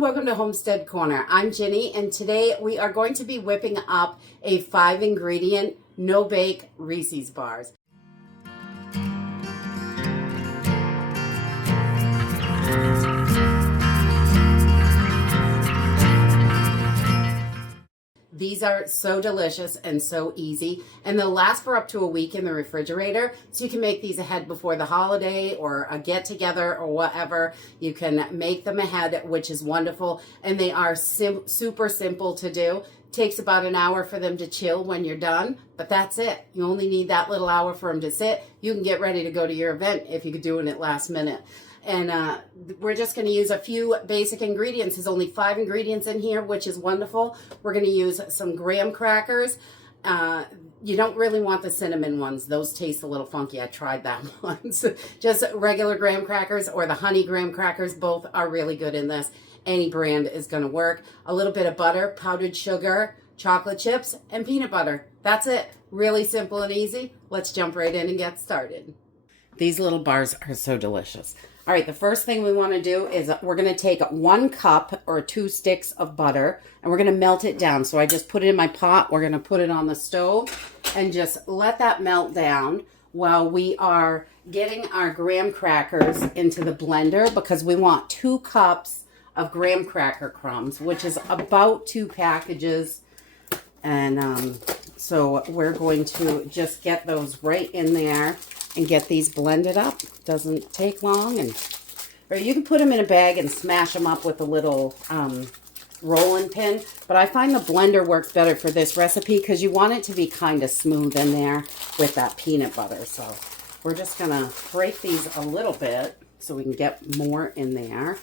and welcome to Homestead Corner. I'm Ginny, and today we are going to be whipping up a 5-ingredient, no-bake Reese's bars. These are so delicious and so easy, and they'll last for up to a week in the refrigerator, so you can make these ahead before the holiday or a get-together or whatever. You can make them ahead, which is wonderful, and they are super simple to do. Takes about an hour for them to chill when you're done, but that's it. You only need that little hour for them to sit. You can get ready to go to your event if you're doing it last minute. And we're just going to use a few basic ingredients. There's only 5 ingredients in here, which is wonderful. We're going to use some graham crackers. You don't really want the cinnamon ones. Those taste a little funky. I tried that once. Just regular graham crackers or the honey graham crackers. Both are really good in this. Any brand is going to work. A little bit of butter, powdered sugar, chocolate chips, and peanut butter. That's it. Really simple and easy. Let's jump right in and get started. These little bars are so delicious. All right, the first thing we want to do is we're going to take 1 cup or 2 sticks of butter, and we're going to melt it down. So I just put it in my pot. We're going to put it on the stove and just let that melt down while we are getting our graham crackers into the blender, because we want 2 cups of graham cracker crumbs, which is about 2 packages. And so we're going to just get those right in there and get these blended up. Doesn't take long. Or you can put them in a bag and smash them up with a little rolling pin. But I find the blender works better for this recipe because you want it to be kind of smooth in there with that peanut butter. So we're just going to break these a little bit so we can get more in there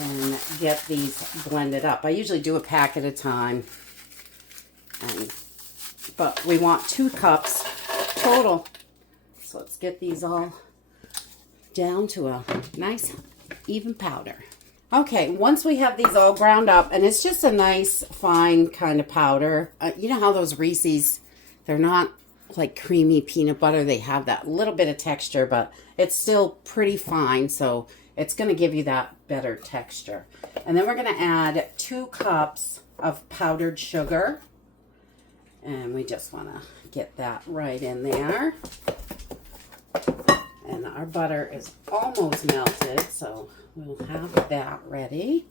and get these blended up. I usually do a pack at a time. But we want 2 cups total. So let's get these all down to a nice even powder. Okay, once we have these all ground up, and it's just a nice fine kind of powder. You know how those Reese's, they're not like creamy peanut butter. They have that little bit of texture, but it's still pretty fine. So it's going to give you that better texture. And then we're going to add 2 cups of powdered sugar. And we just want to get that right in there. And our butter is almost melted, so we'll have that ready.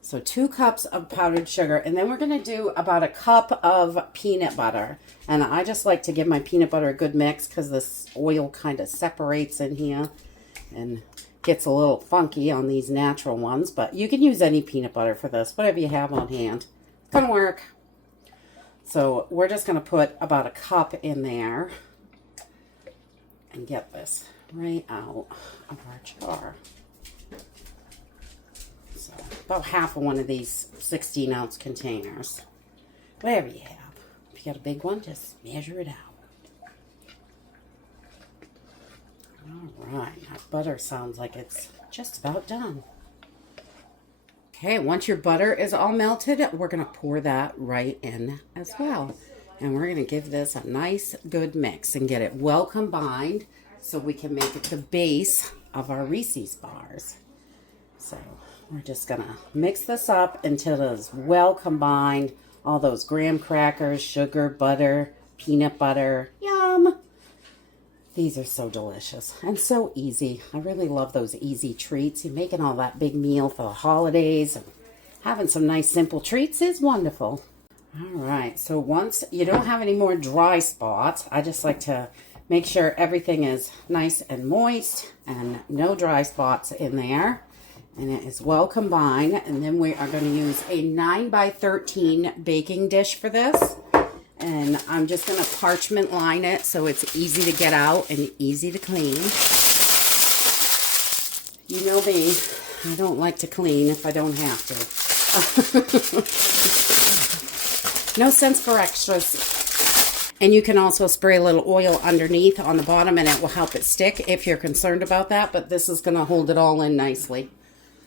So 2 cups of powdered sugar. And then we're going to do about 1 cup of peanut butter. And I just like to give my peanut butter a good mix because this oil kind of separates in here and gets a little funky on these natural ones. But you can use any peanut butter for this, whatever you have on hand. It's going to work. So we're just going to put about 1 cup in there and get this right out of our jar. So about half of one of these 16-ounce containers. Whatever you have. If you got a big one, just measure it out. All right, that butter sounds like it's just about done. Okay, once your butter is all melted, we're going to pour that right in as well. And we're going to give this a nice, good mix and get it well combined so we can make it the base of our Reese's bars. So we're just going to mix this up until it is well combined. All those graham crackers, sugar, butter, peanut butter. Yum! These are so delicious and so easy. I really love those easy treats. You're making all that big meal for the holidays and having some nice simple treats is wonderful. All right, so once you don't have any more dry spots, I just like to make sure everything is nice and moist and no dry spots in there. And it is well combined. And then we are going to use a 9x13 baking dish for this. And I'm just going to parchment line it so it's easy to get out and easy to clean. You know me, I don't like to clean if I don't have to. No sense for extras. And you can also spray a little oil underneath on the bottom and it will help it stick if you're concerned about that. But this is going to hold it all in nicely.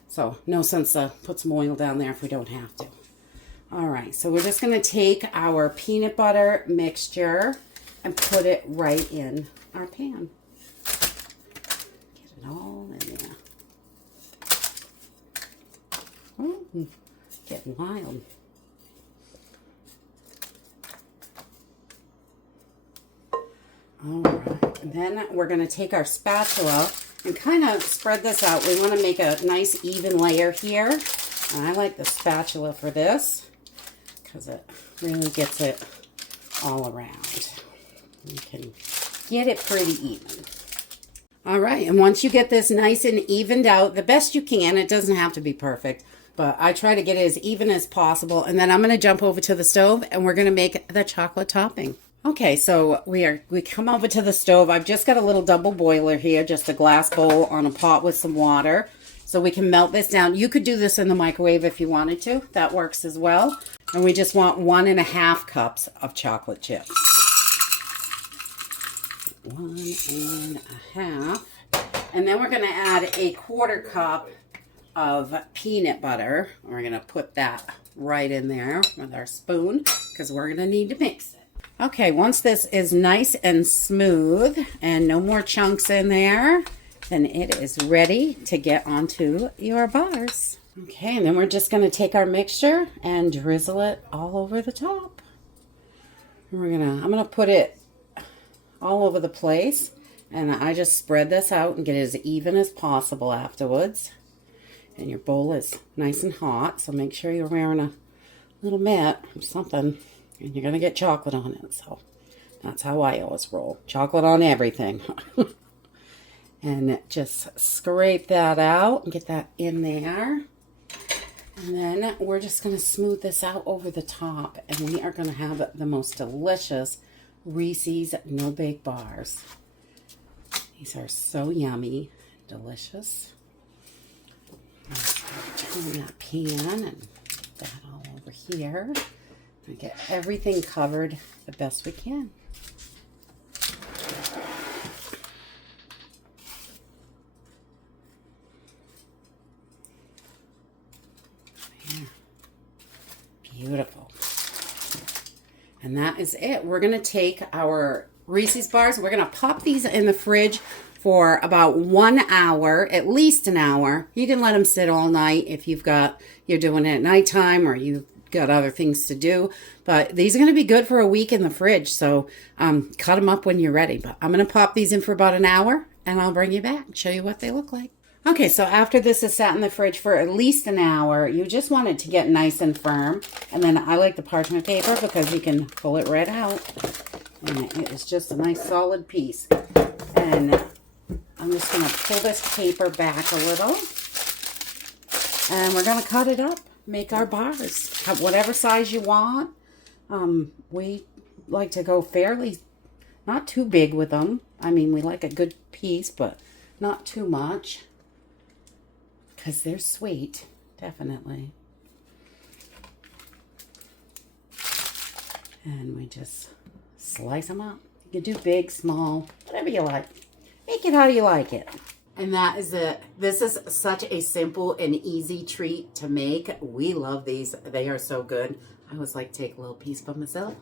So no sense to put some oil down there if we don't have to. All right, so we're just going to take our peanut butter mixture and put it right in our pan. Get it all in there. Getting wild. All right, and then we're going to take our spatula and kind of spread this out. We want to make a nice even layer here. And I like the spatula for this because it really gets it all around. You can get it pretty even. All right, and once you get this nice and evened out, the best you can, it doesn't have to be perfect, but I try to get it as even as possible. And then I'm going to jump over to the stove and we're going to make the chocolate topping. Okay, so we come over to the stove. I've just got a little double boiler here, just a glass bowl on a pot with some water. So we can melt this down. You could do this in the microwave if you wanted to. That works as well. And we just want 1.5 cups of chocolate chips. 1.5. And then we're going to add a 1/4 cup of peanut butter. We're going to put that right in there with our spoon because we're going to need to mix it. Okay, once this is nice and smooth and no more chunks in there, then it is ready to get onto your bars. Okay, and then we're just going to take our mixture and drizzle it all over the top. I'm going to put it all over the place, and I just spread this out and get it as even as possible afterwards. And your bowl is nice and hot, so make sure you're wearing a little mitt or something. And you're going to get chocolate on it. So that's how I always roll. Chocolate on everything. And just scrape that out and get that in there. And then we're just going to smooth this out over the top. And we are going to have the most delicious Reese's no-bake bars. These are so yummy. Delicious. Turn that pan and put that all over here. And get everything covered the best we can. There. Beautiful. And that is it. We're going to take our Reese's bars. We're going to pop these in the fridge for about 1 hour, at least an hour. You can let them sit all night if you're doing it at nighttime or you've got other things to do. But these are going to be good for a week in the fridge. So cut them up when you're ready. But I'm going to pop these in for about an hour and I'll bring you back and show you what they look like. Okay, so after this is sat in the fridge for at least an hour, you just want it to get nice and firm. And then I like the parchment paper because you can pull it right out. And it is just a nice solid piece. And I'm just going to pull this paper back a little. And we're going to cut it up. Make our bars. Have whatever size you want. We like to go fairly, not too big with them. I mean, we like a good piece, but not too much. Because they're sweet, definitely. And we just slice them up. You can do big, small, whatever you like. Make it how you like it. And that is it. This is such a simple and easy treat to make. We love these. They are so good. I always like to take a little piece for myself.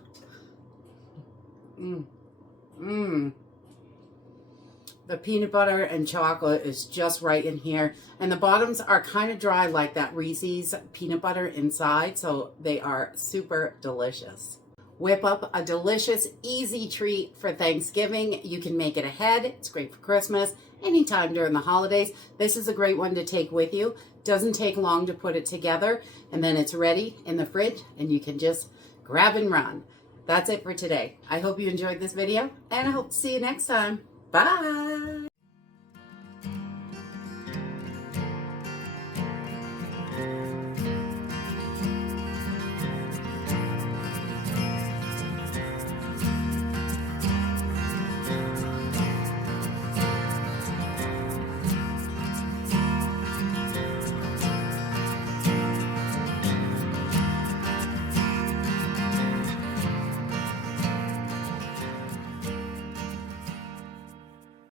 The peanut butter and chocolate is just right in here. And the bottoms are kind of dry like that Reese's peanut butter inside. So they are super delicious. Whip up a delicious, easy treat for Thanksgiving. You can make it ahead. It's great for Christmas. Anytime during the holidays. This is a great one to take with you. Doesn't take long to put it together. And then it's ready in the fridge and you can just grab and run. That's it for today. I hope you enjoyed this video and I hope to see you next time. Bye.